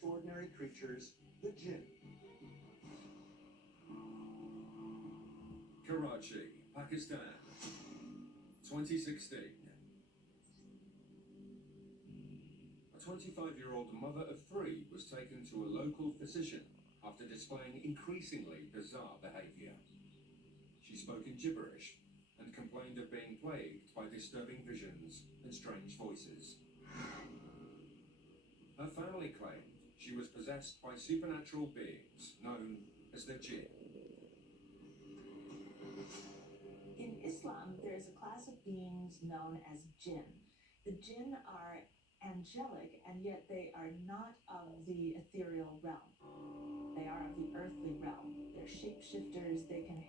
extraordinary creatures, the jinn. Karachi, Pakistan, 2016. A 25-year-old mother of three was taken to a local physician after displaying increasingly bizarre behavior. She spoke in gibberish and complained of being plagued by disturbing visions and strange voices. Her family claimed she was possessed by supernatural beings known as the jinn. In Islam, there is a class of beings known as jinn. The jinn are angelic, and yet they are not of the ethereal realm. They are of the earthly realm. They're shapeshifters. They can